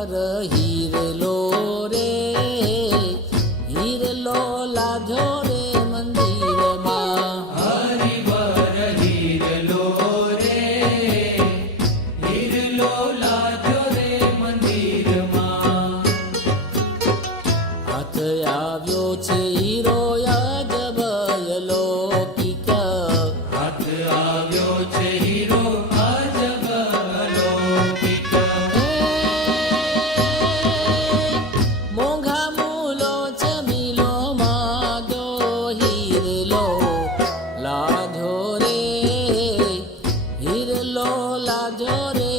પર હીરલો રે, હીરલો લાજો રે મંદિરમાં. હરિવર હીરલો રે, હીરલો લાજો રે મંદિરમાં. હાથ આવ્યો છે હીરો અજબયલો કિક, હાથ આવ્યો છે હીરો અજબ અલૌકિક. મોંઘા મૂલો ચમીલો માગો હીરલો લાજો રે, હીરલો લાજો રે